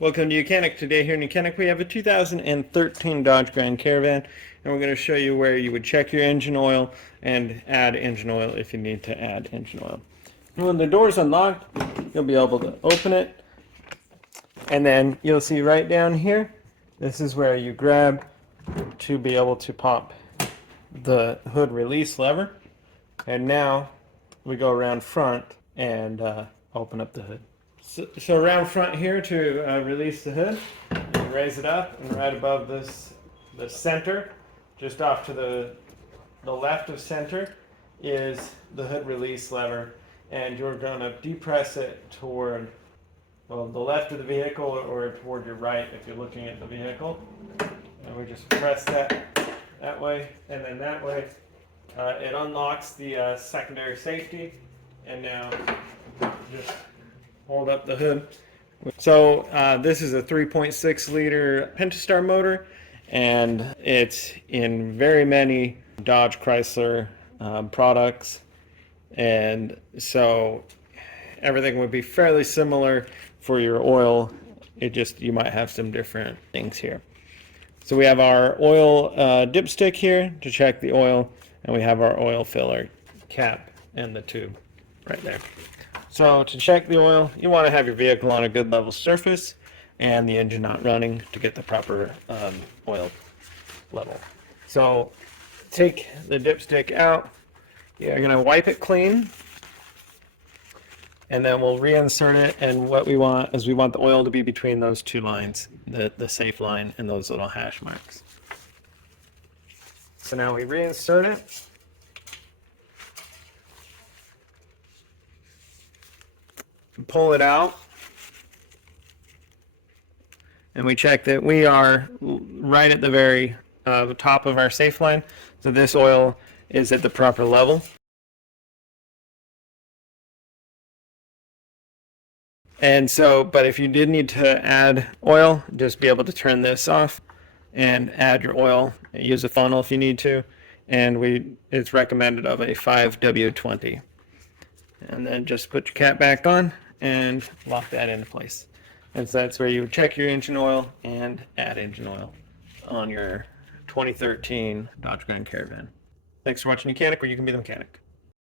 Welcome to YOUCANIC. Today here in YOUCANIC we have a 2013 Dodge Grand Caravan, and we're going to show you where you would check your engine oil and add engine oil if you need to add engine oil. And when the door is unlocked, you'll be able to open it, and then you'll see right down here, this is where you grab to be able to pop the hood release lever. And now we go around front and open up the hood. So around front here to release the hood, you raise it up, and right above the center, just off to the left of center, is the hood release lever, and you're going to depress it toward, well, the left of the vehicle or toward your right if you're looking at the vehicle. And we just press that way, and then that way. It unlocks the secondary safety, and now just hold up the hood. So this is a 3.6 liter Pentastar motor, and it's in very many Dodge Chrysler products, and so everything would be fairly similar for your oil. You might have some different things here. So we have our oil dipstick here to check the oil, and we have our oil filler cap and the tube right there. So to check the oil, you want to have your vehicle on a good level surface and the engine not running to get the proper oil level. So take the dipstick out. You're going to wipe it clean, and then we'll reinsert it. And what we want is we want the oil to be between those two lines, the safe line and those little hash marks. So now we reinsert it. Pull it out, and we check that we are right at the very top of our safe line, so this oil is at the proper level. And so, but if you did need to add oil, just be able to turn this off and add your oil. Use a funnel if you need to, and it's recommended of a 5W20. And then just put your cap back on and lock that into place. And so that's where you would check your engine oil and add engine oil on your 2013 Dodge Grand Caravan. Thanks for watching YOUCANIC, where you can be the mechanic.